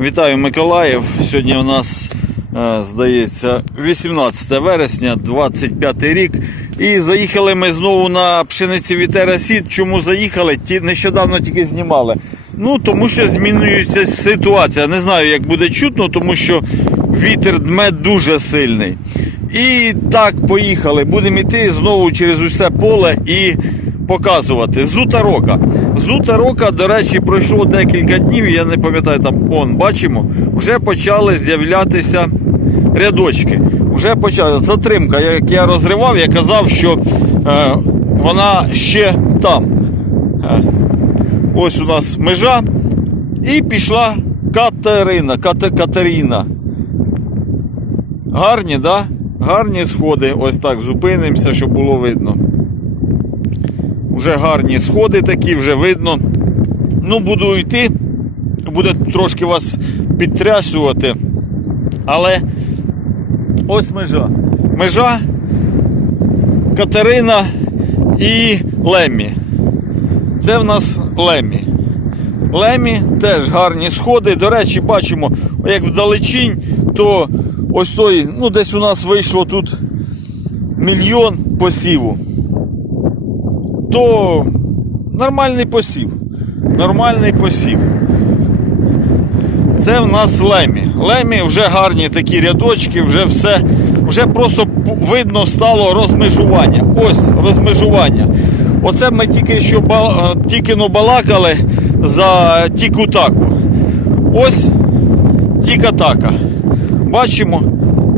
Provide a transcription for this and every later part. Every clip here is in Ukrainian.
Вітаю Миколаїв. Сьогодні у нас, е, здається, 18 вересня, 25 рік. І заїхали ми знову на пшениці Вітера Сід. Чому заїхали? Ті нещодавно тільки знімали. Ну, тому що змінюється ситуація. Не знаю, як буде чутно, тому що вітер дме дуже сильний. І так, поїхали. Будемо йти знову через усе поле і показувати. Зута рока. Зута рока, до речі, пройшло декілька днів, я не пам'ятаю там, он, бачимо, вже почали з'являтися рядочки. Вже почали. Затримка, як я розривав, я казав, що е, вона ще там. Е, ось у нас межа. І пішла Катерина. Кате, Катерина. Гарні, да? Гарні сходи. Ось так зупинимося, щоб було видно. Вже гарні сходи такі, вже видно. Ну, буду йти, буде трошки вас підтрясувати. Але ось межа. Межа Катерина і Лемі. Це в нас Лемі. Лемі теж гарні сходи. До речі, бачимо, як вдалечінь, то ось той, ну десь у нас вийшло тут мільйон посіву. То нормальний посів. Нормальний посів. Це в нас лемі. Лемі вже гарні такі рядочки, вже все, вже просто видно стало розмежування. Ось розмежування. Оце ми тільки що е, тільки но балакали за тіку-таку. Ось тіка-така. Бачимо,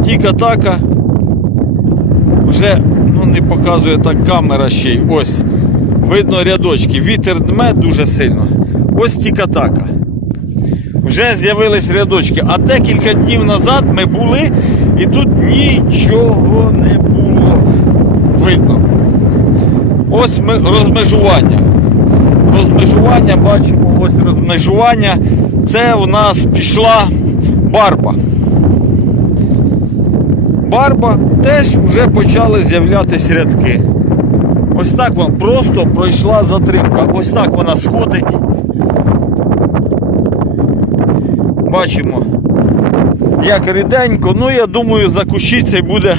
тіка-така. Вже ну, не показує так камера ще й. Ось. Видно рядочки. Вітер дме дуже сильно. Ось тіка-така вже з'явились рядочки. А декілька днів назад ми були і тут нічого не було видно. Ось ми розмежування. Розмежування, бачимо, ось розмежування. Це у нас пішла барба. Барба теж вже почали з'являтися рядки. Ось так вам просто пройшла затримка. Ось так вона сходить. Бачимо, як ріденько. Ну, я думаю, за кущицею буде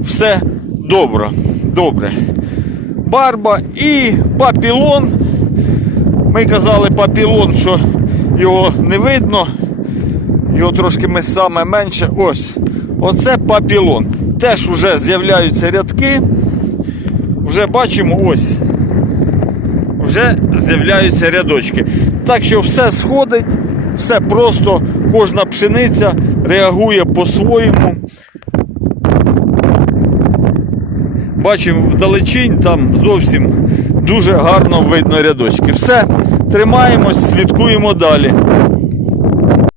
все добре. добре. Барба і папілон. Ми казали папілон, що його не видно. Його трошки ми саме менше. Ось. Оце папілон. Теж вже з'являються рядки. Вже бачимо ось. Вже з'являються рядочки. Так що все сходить, все просто, кожна пшениця реагує по-своєму. Бачимо вдалечінь, там зовсім дуже гарно видно рядочки. Все, тримаємось, слідкуємо далі.